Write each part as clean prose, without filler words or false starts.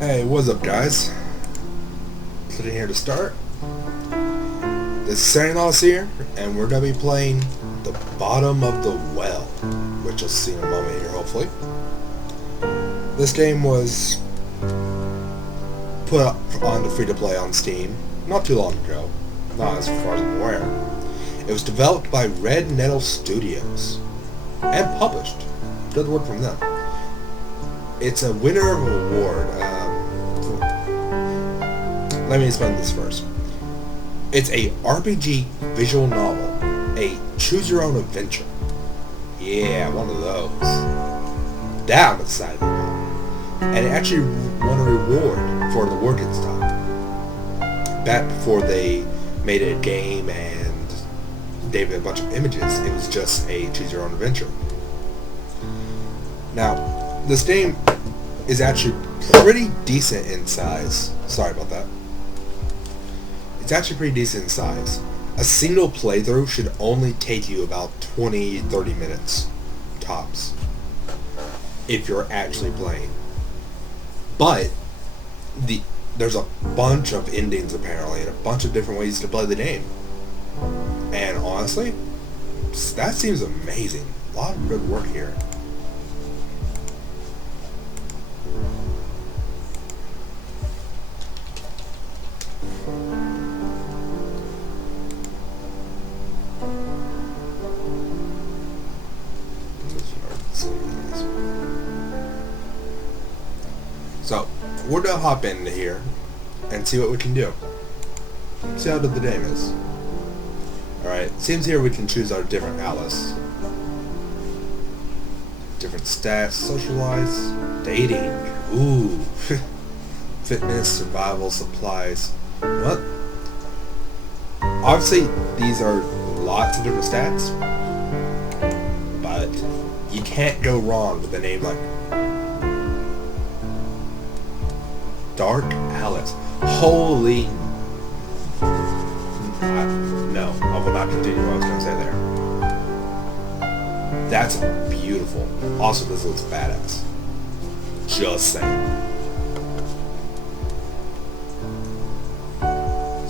Hey, what's up, guys? Sitting here to start. This is Sanity here, and we're gonna be playing The Bottom of the Well, which you'll see in a moment here, hopefully. This game was put up on the free-to-play on Steam not too long ago, not as far as I'm aware. It was developed by Red Nettle Studios and published. Good word from them. It's a winner of an award. Let me explain this first. It's a RPG visual novel, a choose-your-own-adventure. Yeah, one of those. That I'm excited about. And it actually won a reward for the work it's done. Back before they made it a game and gave it a bunch of images, it was just a choose-your-own-adventure. Now, this game is actually pretty decent in size. Sorry about that. It's actually pretty decent in size. A single playthrough should only take you about 20-30 minutes, tops, if you're actually playing. But there's a bunch of endings apparently, and a bunch of different ways to play the game. And honestly, that seems amazing. A lot of good work here. So, we're gonna hop into here and see what we can do. See how good the game is. Alright, seems here we can choose our different outlets. Different stats, socialize, dating, ooh, fitness, survival, supplies. What? Obviously, these are lots of different stats, but you can't go wrong with a name like Dark Alice. Holy... no, I will not continue what I was going to say there. That's beautiful. Also, this looks badass. Just saying.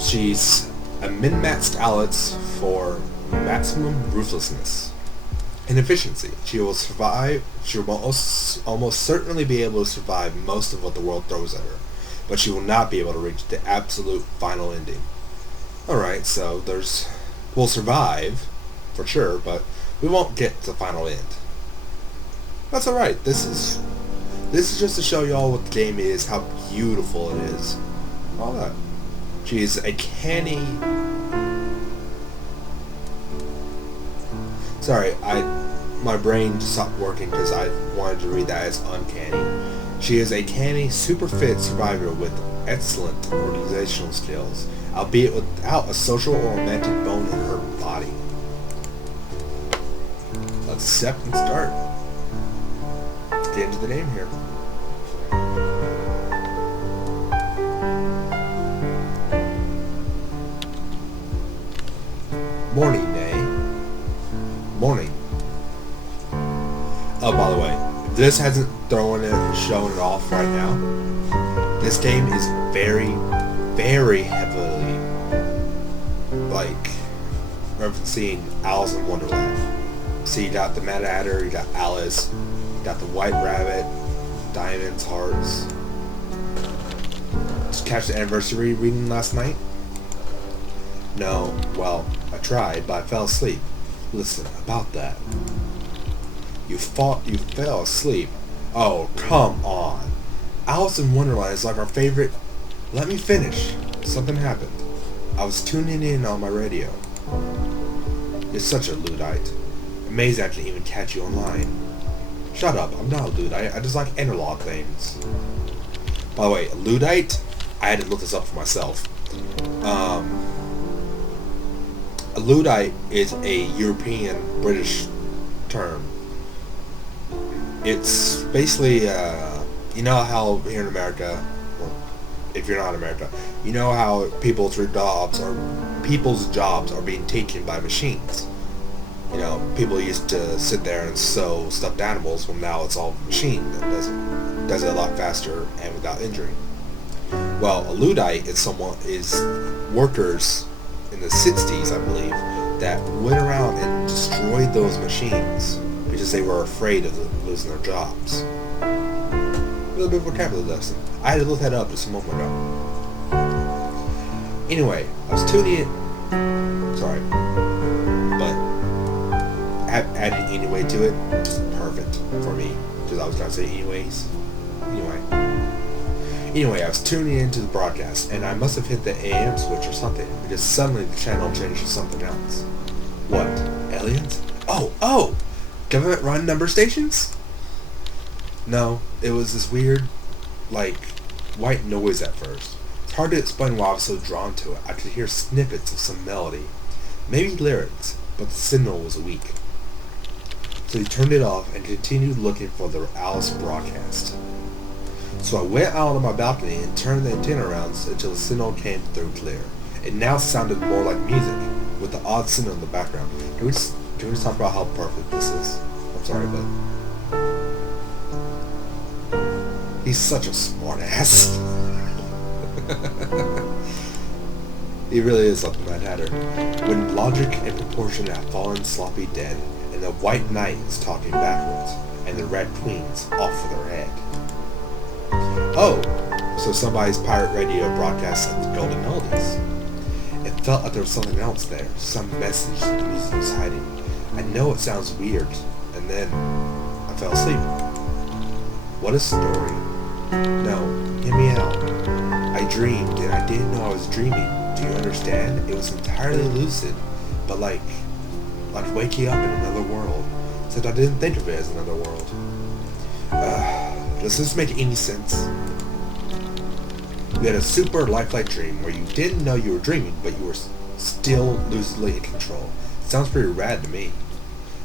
She's a min-maxed Alice for maximum ruthlessness and efficiency. She will survive. She will almost certainly be able to survive most of what the world throws at her, but she will not be able to reach the absolute final ending. Alright, so we'll survive, for sure, but we won't get to the final end. That's alright. This is just to show y'all what the game is, how beautiful it is. All that. She's a canny... Sorry, my brain just stopped working because I wanted to read that as uncanny. She is a canny, super fit survivor with excellent organizational skills, albeit without a social or romantic bone in her body. Let's accept and start. Let's get into the game here. Morning, Nay. Morning. Oh, by the way, if this hasn't thrown it or shown it off right now, this game is very, very heavily, like, referencing Alice in Wonderland. So you got the Mad Hatter, you got Alice, you got the White Rabbit, Diamonds, Hearts. Did you catch the anniversary reading last night? No, well, I tried, but I fell asleep. Listen, about that. You fell asleep. Oh, come on. Alice in Wonderland is like our favorite... Let me finish. Something happened. I was tuning in on my radio. You're such a Luddite. Amazing I can even catch you online. Shut up, I'm not a Luddite. I just like analog things. By the way, a Luddite? I had to look this up for myself. A Luddite is a European British term. It's basically, you know how here in America, or if you're not in America, you know how people's jobs are being taken by machines. You know, people used to sit there and sew stuffed animals, well now it's all machine that does it. does it a lot faster and without injury. Well, a Luddite is workers in the 60s, I believe, that went around and destroyed those machines because they were afraid of losing their jobs. A little bit of vocabulary lesson. I had to look that up just a moment ago. Anyway, I was tuning in. Sorry. But adding anyway to it, just perfect for me. Because I was going to say anyways. Anyway, I was tuning into the broadcast, and I must have hit the AM switch or something, because suddenly the channel changed to something else. What? Aliens? Oh! Government-run number stations? No, it was this weird, white noise at first. It's hard to explain why I was so drawn to it. I could hear snippets of some melody, maybe lyrics, but the signal was weak. So he turned it off and continued looking for the Alice broadcast. So I went out on my balcony and turned the antenna around until the signal came through clear. It now sounded more like music, with the odd signal in the background. Can we just talk about how perfect this is? I'm sorry, but he's such a smart ass. He really is like the Mad Hatter. When logic and proportion have fallen sloppy dead, and the White Knight is talking backwards, and the Red Queen's off with her head. Oh, so somebody's pirate radio broadcast of the Golden Oldies. It felt like there was something else there, some message the music was hiding. I know it sounds weird, and then I fell asleep. What a story. No, hear me out. I dreamed, and I didn't know I was dreaming. Do you understand? It was entirely lucid, but like waking up in another world, except I didn't think of it as another world. Does this make any sense? You had a super lifelike dream where you didn't know you were dreaming, but you were still lucidly in control. Sounds pretty rad to me.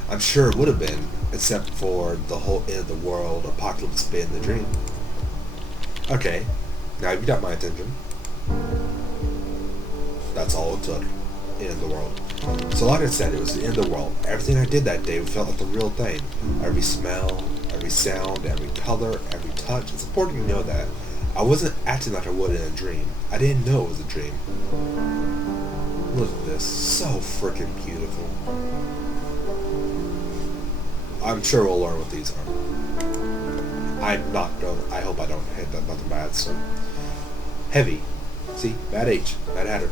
I'm sure it would have been, except for the whole end of the world apocalypse bit in the dream. Okay, now you've got my attention. That's all it took. End of the world. So like I said, it was the end of the world. Everything I did that day felt like the real thing. Every smell, every sound, every color, every touch. It's important to know that. I wasn't acting like I would in a dream. I didn't know it was a dream. Look at this. So freaking beautiful. I'm sure we'll learn what these are. I hope I don't hit that nothing bad, so. Heavy. See? Bad H. Bad Hatter.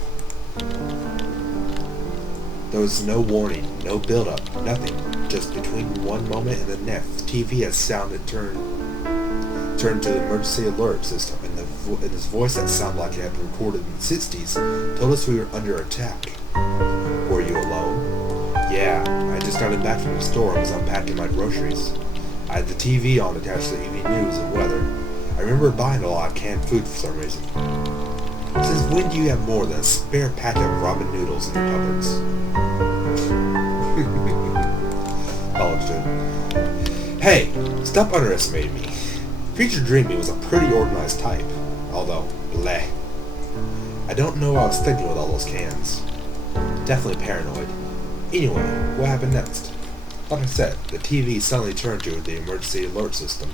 There was no warning, no build-up, nothing. Just between one moment and the next, the TV had sounded turned to the emergency alert system, and his voice that sounded like it had been recorded in the 60s told us we were under attack. Were you alone? Yeah, I just started back from the store and was unpacking my groceries. I had the TV on attached to the evening news and weather. I remember buying a lot of canned food for some reason. Since when do you have more than a spare packet of ramen noodles in your cupboards? College student. Hey, stop underestimating me. Future Dreamy was a pretty organized type, although, bleh. I don't know what I was thinking with all those cans. Definitely paranoid. Anyway, what happened next? Like I said, the TV suddenly turned to the emergency alert system.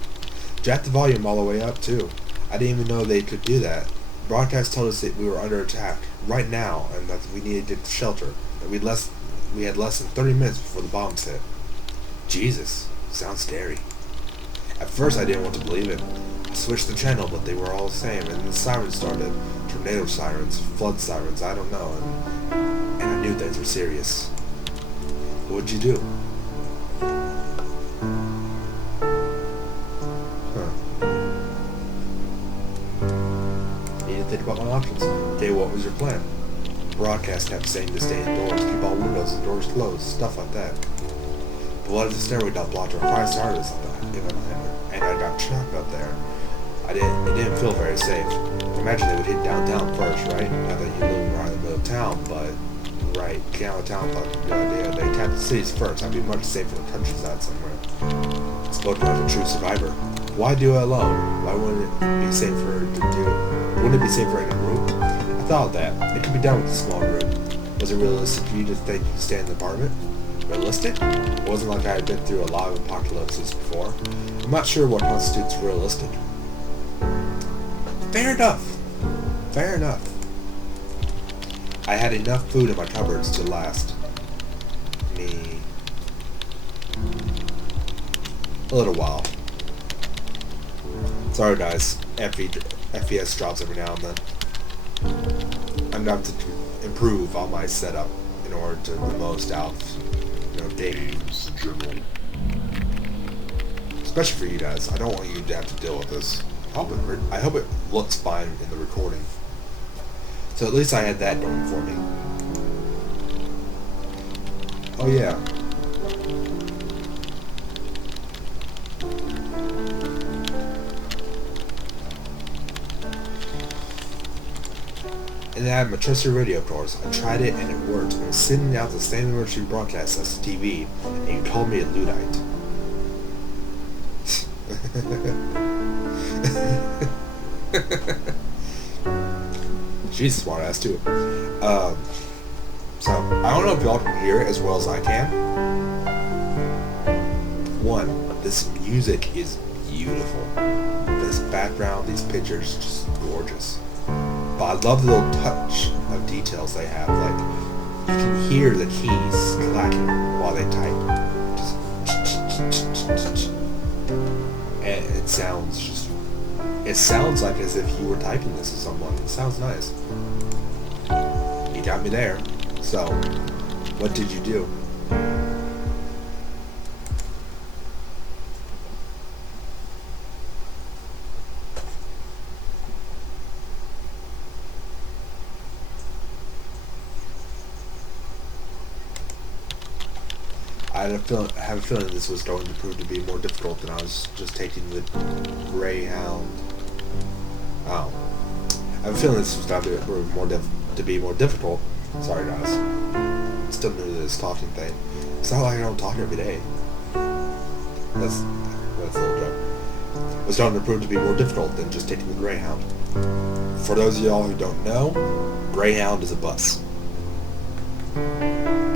Jacked the volume all the way up, too. I didn't even know they could do that. The broadcast told us that we were under attack right now and that we needed to get to shelter. That we had less than 30 minutes before the bombs hit. Jesus, sounds scary. At first I didn't want to believe it. I switched the channel, but they were all the same, and the sirens started. Tornado sirens, flood sirens, I don't know, and I knew things were serious. What'd you do? Think about my options. Okay, what was your plan? Broadcast kept saying to stay indoors, keep all windows and doors closed, stuff like that. But what if the stairway duct blocked our fire starters and I got trapped up there? It didn't feel very safe. Imagine they would hit downtown first, right? Not that you live right in the middle of town, but right, downtown thought a good idea. They attacked the cities first. I'd be much safer in the countryside somewhere. Spoken as a true survivor. Why do it alone? Why wouldn't it be safer to do it? Wouldn't it be safer in a group? I thought of that. It could be done with a small group. Was it realistic for you to think you could stay in the apartment? Realistic? It wasn't like I had been through a lot of apocalypses before. I'm not sure what constitutes realistic. Fair enough. Fair enough. I had enough food in my cupboards to last me a little while. Sorry guys, FPS drops every now and then. I'm going to have to improve on my setup in order to the most out of games in general. Especially for you guys. I don't want you to have to deal with this. I hope it looks fine in the recording. So at least I had that going for me. Oh yeah. And I had my trusty radio, of course. I tried it and it worked. I was sitting out the Standing Emergency Broadcast TV, and you called me a Luddite. She's a smart ass too. So I don't know if y'all can hear it as well as I can. One, this music is beautiful. This background, these pictures, just gorgeous. But I love the little touch of details they have. Like you can hear the keys clacking while they type. And it sounds like as if you were typing this to someone. It sounds nice. You got me there. So, what did you do? I have a feeling this was going to prove to be more difficult than I was just taking the Greyhound. Oh. I have a feeling this was going to be more difficult. Sorry guys. I'm still new to this talking thing. It's not like I don't talk every day. That's a little joke. It was going to prove to be more difficult than just taking the Greyhound. For those of y'all who don't know, Greyhound is a bus.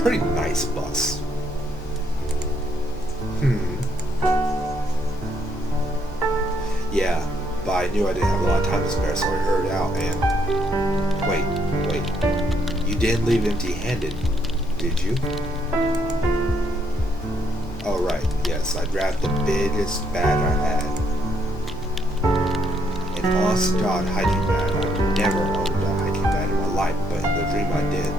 Pretty nice bus. Yeah, but I knew I didn't have a lot of time to spare, so I hurried out and... Wait. You didn't leave empty-handed, did you? Oh, right, yes, I grabbed the biggest bag I had. An honest to God hiking bag. I've never owned a hiking bag in my life, but in the dream I did.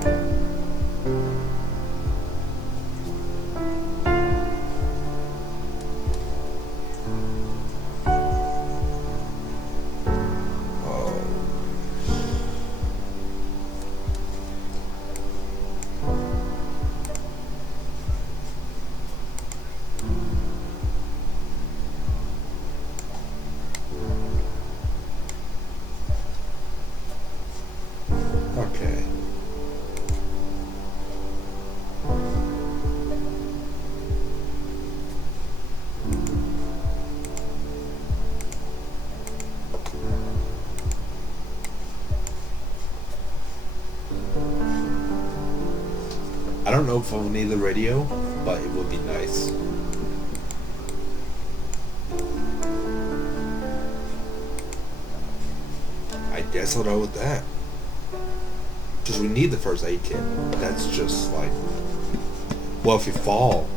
Okay. I don't know if I'll need the radio, but it would be nice. I guess I'll go with that. Because we need the first aid kit. That's just like... Well, if you fall...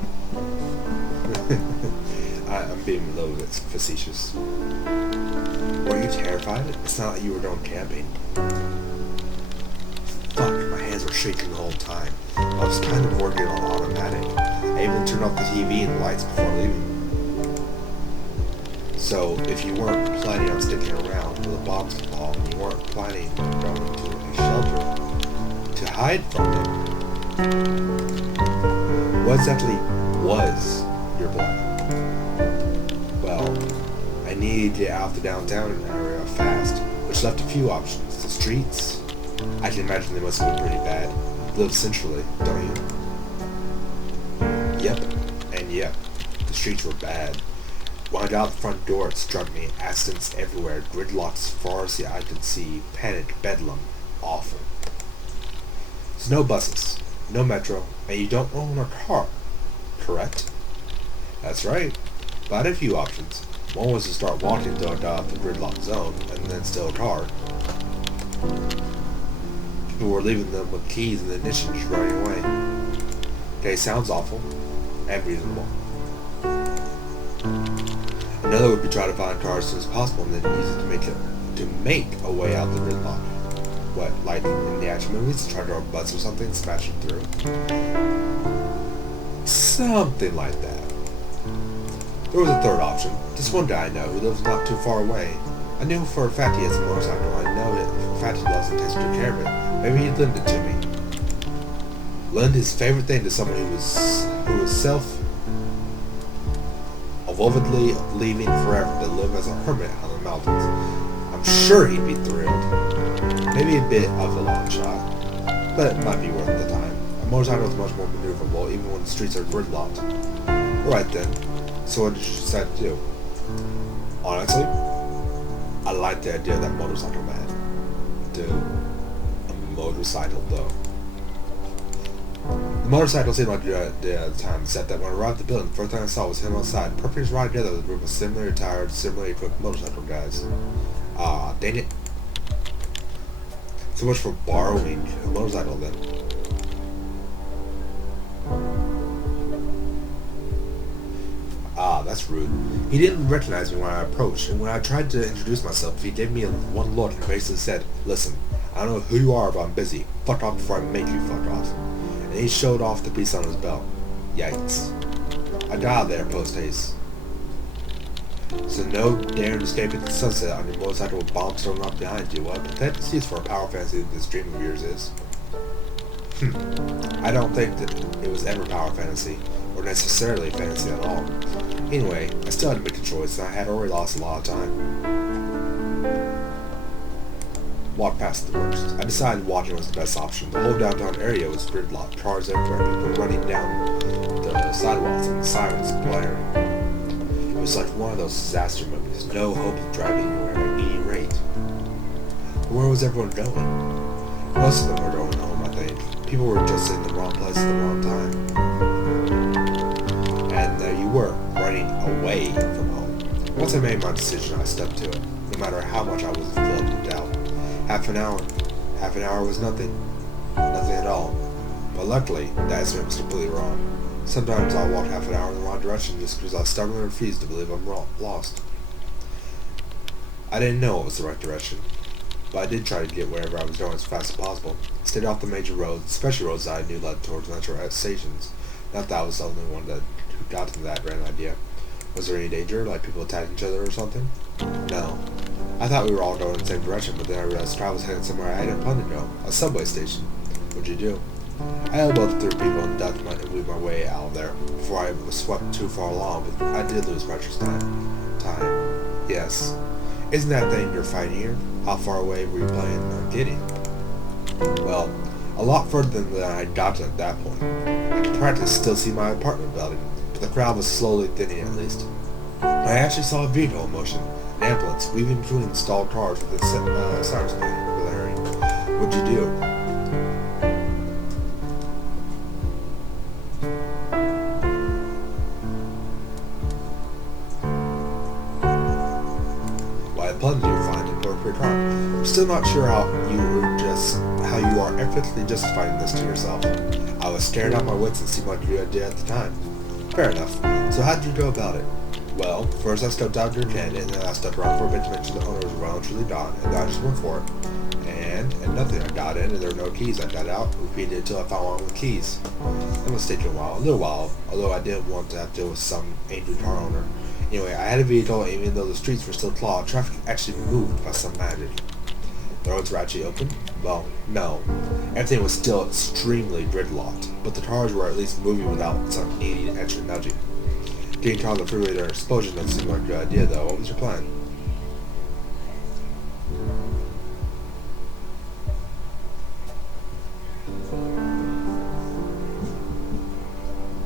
I'm being a little bit facetious. Were you terrified? It's not like you were going camping. Fuck, my hands were shaking the whole time. I was kind of working on automatic. I even turned off the TV and the lights before leaving. So, if you weren't planning on sticking around with a bombs to fall, and you weren't planning on going to a shelter to hide from it, what exactly was your plan? Well, I needed to get out of the downtown area fast, which left a few options. The streets, I can imagine they must have been pretty bad. Live centrally, don't you? Yep, and yep, the streets were bad. When I got out the front door, it struck me. Accidents everywhere, gridlocked as far as the eye could see, panic, bedlam, awful. There's no buses, no metro, and you don't own a car, correct? That's right, but I had a few options. One was to start walking to adopt the gridlock zone, and then steal a car. People were leaving them with keys and the ignition just running away. Okay, sounds awful and reasonable. Another would be trying to find a car as soon as possible and then use it to make a way out of the gridlock. What, like in the action movies, try to draw a bus or something, smash it through. Something like that. There was a third option. This one guy I know who lives not too far away. I knew for a fact he has a motorcycle. I know that for a fact he loves and takes good care of it. Maybe he'd lend it to me. Lend his favorite thing to someone who was self-avowedly leaving forever to live as a hermit on the mountains. I'm sure he'd be thrilled. Maybe a bit of a long shot, but it might be worth the time. A motorcycle is much more maneuverable even when the streets are gridlocked. Alright then, so what did you decide to do? Honestly, I like the idea of that motorcycle man. Dude, a motorcycle though. The motorcycle seemed like a good idea at the time, except that when I arrived at the building, the first thing I saw was him outside, perfectly ride together with a group of similarly attired, similarly equipped motorcycle guys. Ah, dang it. So much for borrowing a motorcycle then. Ah, that's rude. He didn't recognize me when I approached, and when I tried to introduce myself, he gave me one look and basically said, "Listen, I don't know who you are, but I'm busy. Fuck off before I make you fuck off." And he showed off the piece on his belt. Yikes. I got out there post-haste. So no daring to escape into the sunset on your motorcycle with bombs thrown up behind you. What pathetic excuse for a power fantasy this dream of yours is. I don't think that it was ever power fantasy, or necessarily fantasy at all. Anyway, I still had to make a choice, and I had already lost a lot of time. Walked past the worst. I decided walking was the best option. The whole downtown area was gridlocked, cars everywhere, people running down the sidewalks and sirens blaring. It was like one of those disaster movies. No hope of driving anywhere at any rate. But where was everyone going? Most of them were going home, I think. People were just in the wrong place at the wrong time. And there you were, running away from home. Once I made my decision, I stuck to it, no matter how much I was filled with doubt. Half an hour was nothing. Nothing at all. But luckily, that estimate was completely wrong. Sometimes I'll walk half an hour in the wrong direction just because I stubbornly refuse to believe I'm lost. I didn't know it was the right direction, but I did try to get wherever I was going as fast as possible. Stayed off the major roads, especially roads that I knew led towards metro stations. Not that I was the only one who got to that grand idea. Was there any danger, like people attacking each other or something? No. I thought we were all going in the same direction, but then I realized I was heading somewhere I hadn't planned to go. A subway station. What'd you do? I elbowed through people and ducked and weaved my way out of there before I was swept too far along, but I did lose precious time. Time. Yes. Isn't that thing you're fighting here? How far away were you planning on getting? Well, a lot further than I got at that point. I could practically still see my apartment building, but the crowd was slowly thinning at least. I actually saw a vehicle in motion, an ambulance, weaving between stalled cars with its sirens blaring. What'd you do? Plunge you find a appropriate car. I'm still not sure how you are effortlessly justifying this to yourself. I was staring out my wits and seemed like a good idea at the time. Fair enough. So how did you go about it? Well, first I stepped out of your candidate, and then I stepped around for a bit to make sure the owner was well and truly gone, and then I just went for it. And nothing. I got in, and there were no keys. I got out, repeated it until I found one with keys. It must take a little while, although I didn't want to have to deal with some angry car owner. Anyway, I had a vehicle, and even though the streets were still clogged, traffic actually moved by some magic. The roads were actually open? Well, no. Everything was still extremely gridlocked, but the cars were at least moving without some needing extra nudging. Getting caught on the freeway during an explosion doesn't seem like a good idea, though. What was your plan?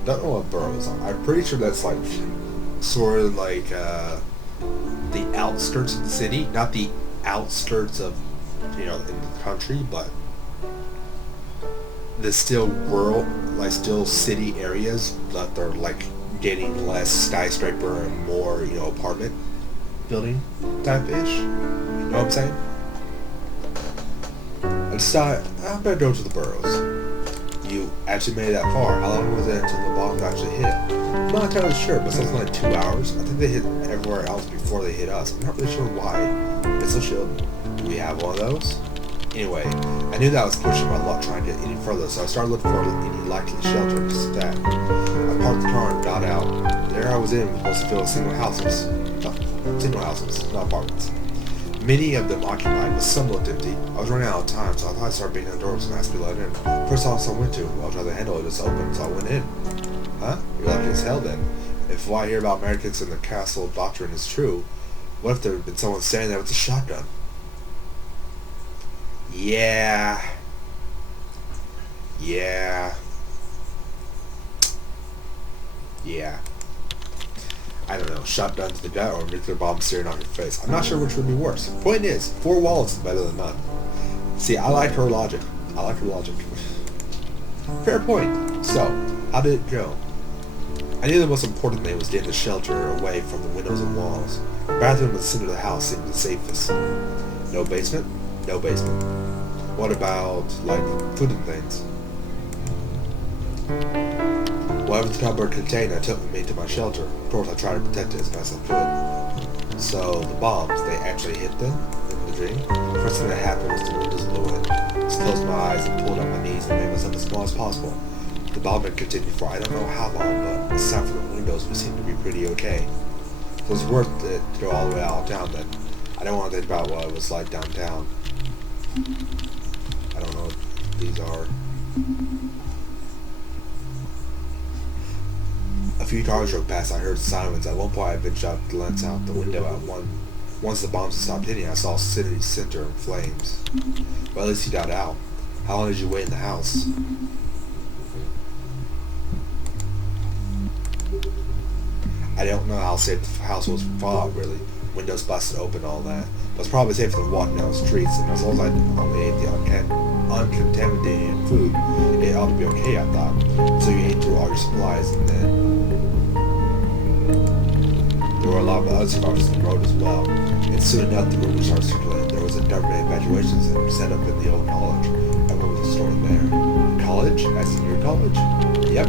Don't know what borough it's on. I'm pretty sure that's like sort of like the outskirts of the city, not the outskirts of, in the country, but the still rural, like still city areas that they're like getting less skyscraper and more, apartment building type ish. You know what I'm saying? I decided I better go to the burrows. You actually made it that far. How long was it until the bombs actually hit? I'm not entirely sure, but something like 2 hours. I think they hit everywhere else before they hit us. I'm not really sure why. Missile shield. Do we have one of those? Anyway, I knew that I was pushing my luck trying to get any further, so I started looking for any likely shelter to stay. I parked the car and got out. The area I was in was supposed to fill with single houses, not apartments. Many of them occupied, but some looked empty. I was running out of time, so I thought I'd start beating on doors and ask people to let in. First house I went to, I was trying to handle it, was open, so I went in. Huh? You're lucky as hell then. If what I hear about Americans and the castle doctrine is true, what if there had been someone standing there with a shotgun? Yeah. I don't know, shotgun to the gut or a nuclear bomb staring on your face. I'm not sure which would be worse. Point is, 4 walls is better than none. See, I like her logic. Fair point. So, how did it go? I knew the most important thing was getting the shelter away from the windows and walls. The bathroom in the center of the house seemed the safest. No basement? No basement. What about, like, food and things? Whatever the cupboard contained, I took with me to my shelter. Of course, I tried to protect it as best I could. So, the bombs, they actually hit them in the dream? The first thing that happened was the windows blew in. I just closed my eyes and pulled up my knees and made myself as small as possible. The bombing continued for I don't know how long, but aside from the windows, we seemed to be pretty okay. So it was worth it to go all the way out of town then. I don't want to think about what it was like downtown. I don't know what these are. A few cars drove past. I heard sirens. At one point, I ventured out to glance out the window at one. Once the bombs stopped hitting, I saw Sanity center in flames. Well, at least he got out. How long did you wait in the house? I don't know how safe the house was from fallout, really. Windows busted open, all that. But it's probably safer than walking down the streets, and as long as I only ate the uncontaminated food, it ought to be okay, I thought. So you ate through all your supplies, and then there were a lot of other survivors on the road as well. And soon enough, the rumors started circulating. There was a government evacuation center set up in the old college. Everyone was storming there. College? As in your college? Yep.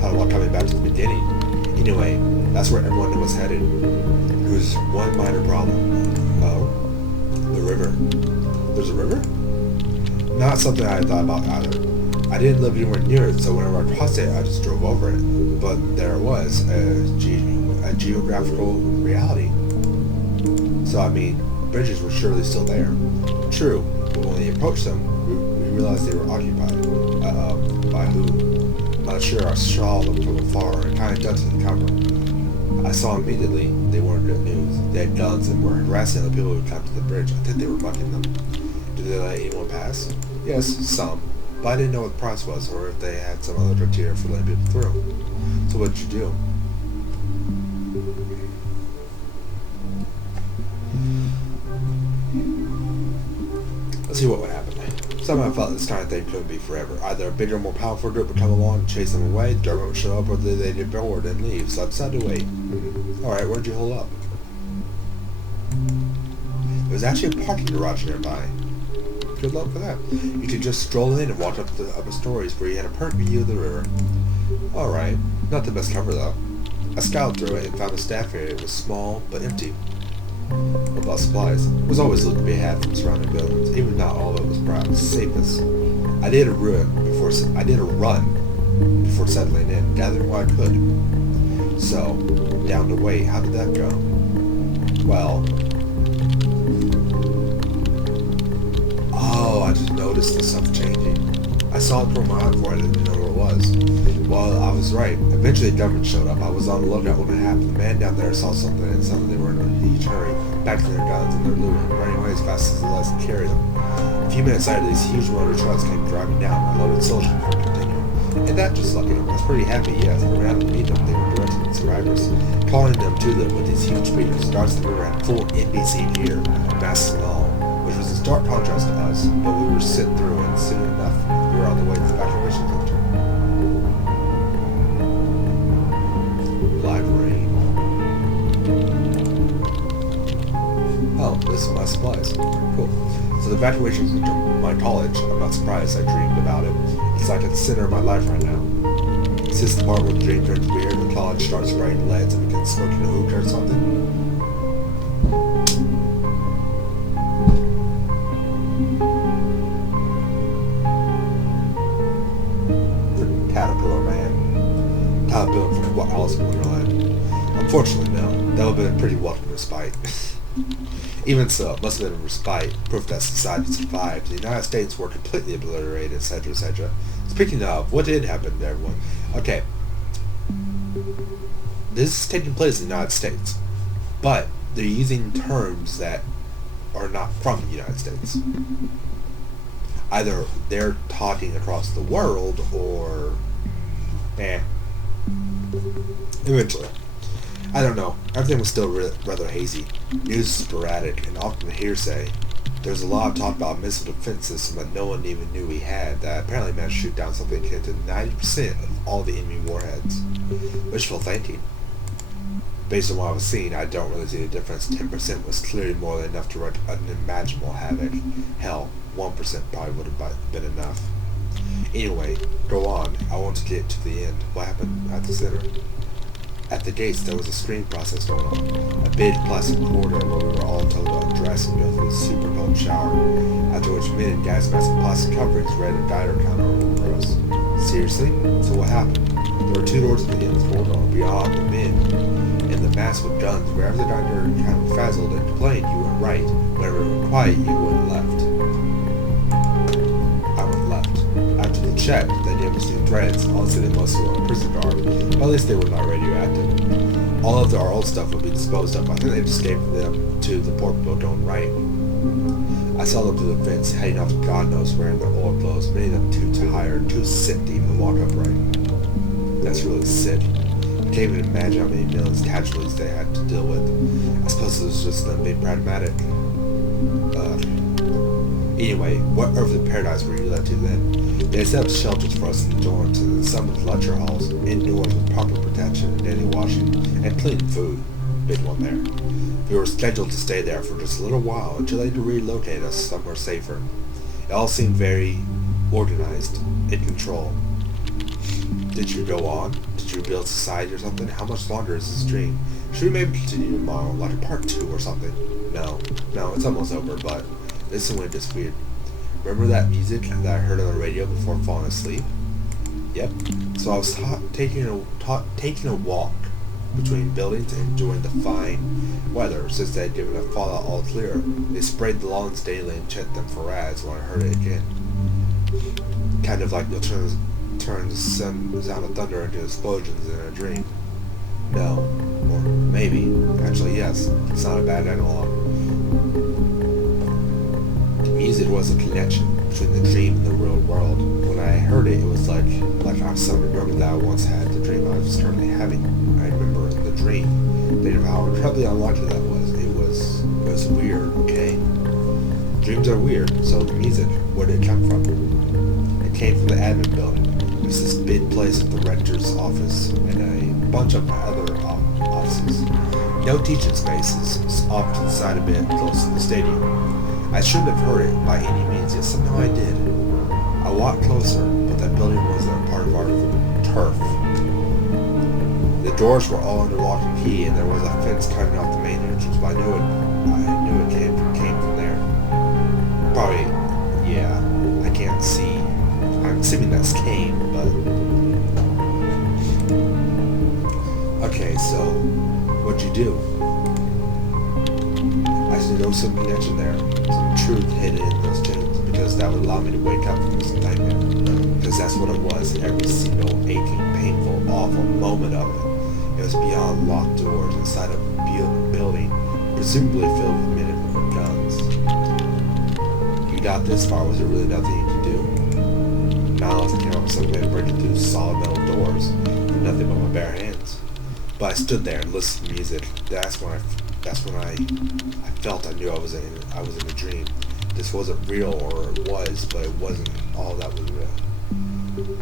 How about coming back to the beginning? Anyway, that's where everyone was headed. There was one minor problem. Oh? The river. There's a river? Not something I had thought about either. I didn't live anywhere near it, so whenever I crossed it, I just drove over it. But there it was, a geographical reality. So, I mean, bridges were surely still there. True, but when we approached them, we realized they were occupied. By who? I'm not sure. I saw them from afar and kind of ducked to the cover. I saw immediately they weren't good news. They had guns and were harassing the people who come to the bridge. I think they were mucking them. Did they let anyone pass? Yes, some. But I didn't know what the price was or if they had some other criteria for letting people through. So what did you do? Let's see what would happen. Somehow I felt this kind of thing couldn't be forever. Either a bigger, more powerful group would come along and chase them away, the government would show up, or they'd get bored and leave. So I decided to wait. Alright, where'd you hold up? There was actually a parking garage nearby. Good luck with that. You could just stroll in and walk up to the upper stories where you had a perfect view of the river. Alright, not the best cover though. I scouted through it and found the staff area. It was small, but empty. What about supplies? There was always loot to be had from surrounding buildings. Even not all of it was perhaps safest. I did a run before settling in, gathering what I could. So, down to wait. How did that go? Well, I just noticed the stuff changing. I saw it from my eye before I didn't know where it was. Well, I was right. Eventually the government showed up. I was on the lookout when it happened. The man down there saw something and suddenly they were in a huge hurry, back to their guns and their loot, and running away as fast as the legs could carry them. A few minutes later, these huge motor trucks came driving down. I loaded soldiers before continuing. And that just lucky. That's pretty heavy, yes. And around to meet them, they were directing the survivors, calling them to them with these huge speakers. Guards that were at full NBC gear, masks and all, which was a stark contrast to us, but we were sitting through, and soon enough, we were on the way to the evacuation center. Black rain. Oh, this is my supplies. Cool. So the evacuation to my college, I'm not surprised I dreamed about it. It's like at the center of my life right now. Is this the part where the dream turns weird and the college starts spraying leads and begins smoking a hookah or something? Caterpillar Man. Caterpillar from what Alice in Wonderland. Unfortunately, no. That would have been a pretty welcome respite. Even so, it must have been a respite, proof that society survived. The United States were completely obliterated, etc., etc. Speaking of, what did happen to everyone? Okay. This is taking place in the United States, but they're using terms that are not from the United States. Either they're talking across the world, or eventually. I don't know. Everything was still rather hazy. News is sporadic and often hearsay. There was a lot of talk about a missile defense system that no one even knew we had that apparently managed to shoot down something akin to 90% of all the enemy warheads. Wishful thinking. Based on what I was seeing, I don't really see the difference. 10% was clearly more than enough to wreak unimaginable havoc. Hell, 1% probably would have been enough. Anyway, go on. I want to get to the end. What happened at the center? At the gates, there was a screening process going on. A big plastic corridor where we were all told to undress and go through a super cold shower, after which men in gas masks and plastic coverings read a Geiger counter over us. Seriously? So what happened? There were two doors at the end of the corridor. Beyond the men in the masks with guns, wherever the Geiger counter frazzled and complained, you went right. Whenever it went quiet, you went left. I went left. After the check, they gave us new threads. Honestly, they mostly were prison guard, but at least they were not radioactive. All of our old stuff would be disposed of. I think they just gave them to the poor people going right. I saw them through the vents, heading off to God knows where in their old clothes, many of them too tired, too sick to even walk upright. That's really sick. I can't even imagine how many millions of casualties they had to deal with. I suppose it was just them being pragmatic. Anyway, what earth of paradise were you led to then? They set up shelters for us in the dorms and in some of the lecture halls, indoors with proper protection and daily washing, and clean food. Big one there. We were scheduled to stay there for just a little while until they could relocate us somewhere safer. It all seemed very organized, in control. Did you go on? Did you build society or something? How much longer is this dream? Should we maybe continue tomorrow, like a part 2 or something? No, it's almost over, but this is when it gets weird. Remember that music that I heard on the radio before falling asleep? Yep. So I was taking a walk between buildings and enjoying the fine weather. Since they had given a fallout all clear, they sprayed the lawns daily and checked them for rats when I heard it again. Kind of like you'll turn the sound of thunder into explosions in a dream. No. Or maybe. Actually, yes. It's not a bad analog. Music was a connection between the dream and the real world. When I heard it, it was like I suddenly remembered that I once had the dream I was currently having. I remember the dream. Think of how incredibly unlikely that was. It was weird, okay? Dreams are weird, so the music, where did it come from? It came from the admin building. It was this big place at the rector's office and a bunch of other offices. No teaching spaces, off to the side a bit, close to the stadium. I shouldn't have heard it by any means, yet somehow I did. I walked closer, but that building wasn't a part of our turf. The doors were all under lock and key, and there was a fence cutting off the main entrance, but I knew it came from there. Probably, yeah, I can't see. I'm assuming that's came, but... Okay, so, what'd you do? I should know some connection there, some truth hidden in those tunes, because that would allow me to wake up from this nightmare. Because that's what it was, every single aching, painful, awful moment of it. It was beyond locked doors inside a building, presumably filled with men with guns. You got this far, was there really nothing you could do? Not unless I came up with some way of breaking through solid metal doors, with nothing but my bare hands. But I stood there and listened to music. That's when I felt I knew I was in a dream. This wasn't real, or it was, but it wasn't all that was real.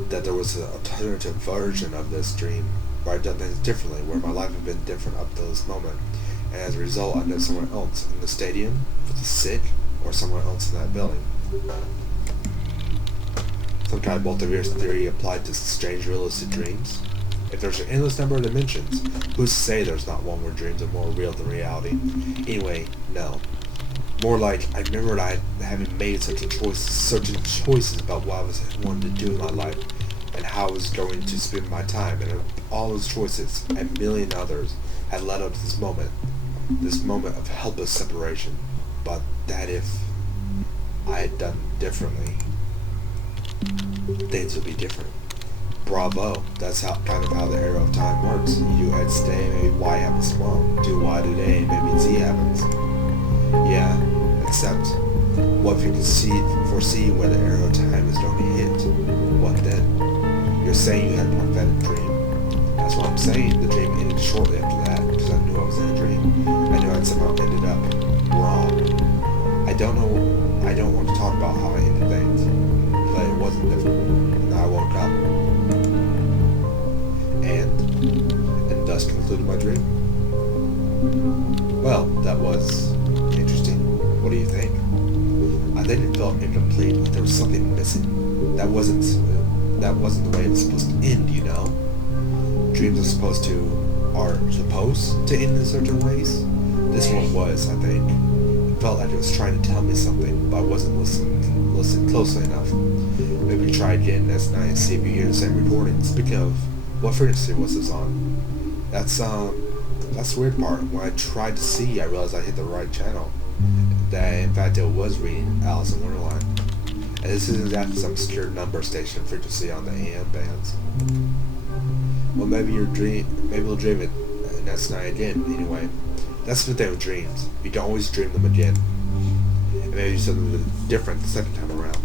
That there was an alternative version of this dream, where I'd done things differently, where my life had been different up to this moment. and as a result I end up somewhere else in the stadium with the sick, or somewhere else in that building. Some kind of multiverse theory applied to strange realistic dreams. If there's an endless number of dimensions, who's to say there's not one where dreams are more real than reality? Anyway, no. More like, I remembered I having made certain choices about what I was wanting to do in my life, and how I was going to spend my time, and all those choices, and a million others, had led up to this moment of helpless separation. But that if I had done differently, things would be different. Bravo. That's kind of how the arrow of time works. You do X today, maybe Y happens tomorrow. Do Y today, maybe Z happens. Yeah, except what if you can foresee where the arrow of time is going to hit? What then? You're saying you had a prophetic dream. That's what I'm saying. The dream ended shortly after that because I knew I was in a dream. I knew I'd somehow ended up wrong. I don't want to talk about how I ended things, but it wasn't different. And I woke up. And thus concluded my dream. Well, that was interesting. What do you think? I think it felt incomplete, like there was something missing. That wasn't the way it was supposed to end, you know? Dreams are supposed to end in certain ways. This one was, I think. It felt like it was trying to tell me something, but I wasn't listening closely enough. Maybe try again next night and see if you hear the same recording. Speaking of, what frequency was this on? That's the weird part. When I tried to see, I realized I hit the right channel. That in fact it was reading Alice in Wonderland. And this isn't exactly some obscure number station frequency on the AM bands. Well, maybe you'll dream it next night again. Anyway, that's the thing with dreams. You can always dream them again. And maybe something different the second time around.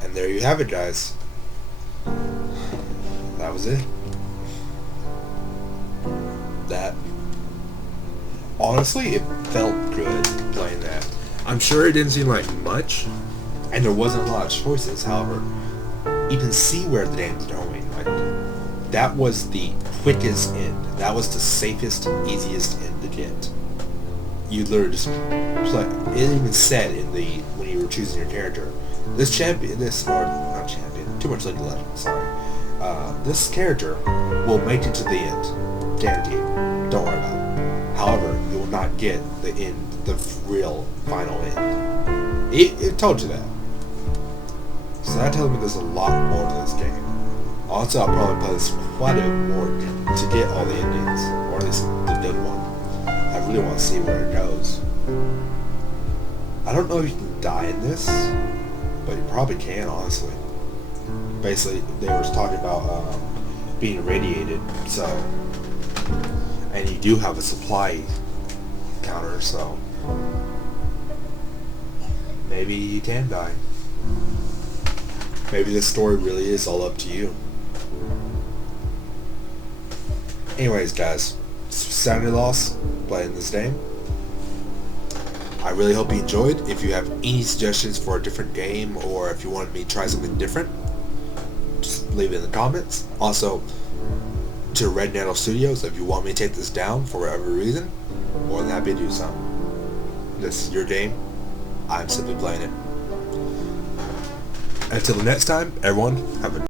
And there you have it, guys. That was it. That, honestly, it felt good playing that. I'm sure it didn't seem like much, and there wasn't a lot of choices. However, you can see where the game's going. Like, that was the quickest end. That was the safest, easiest end to get. You literally just play. It even said when you were choosing your character, not champion, too much League of Legends, sorry. This character will make it to the end, guaranteed. Don't worry about it. However, you will not get the end, the real final end. It told you that. So that tells me there's a lot more to this game. Also, I'll probably play this quite a bit more to get all the endings, or at least the good one. I really want to see where it goes. I don't know if you can die in this, but you probably can, honestly. Basically, they were talking about being irradiated, so, and you do have a supply counter, so maybe you can die. Maybe this story really is all up to you. Anyways, guys, Sanity loss playing this game. I really hope you enjoyed. If you have any suggestions for a different game, or if you wanted me to try something different, just leave it in the comments. Also, to Red Nettle Studios, if you want me to take this down for whatever reason, more than happy to do so. This is your game. I'm simply playing it. Until the next time, everyone, have a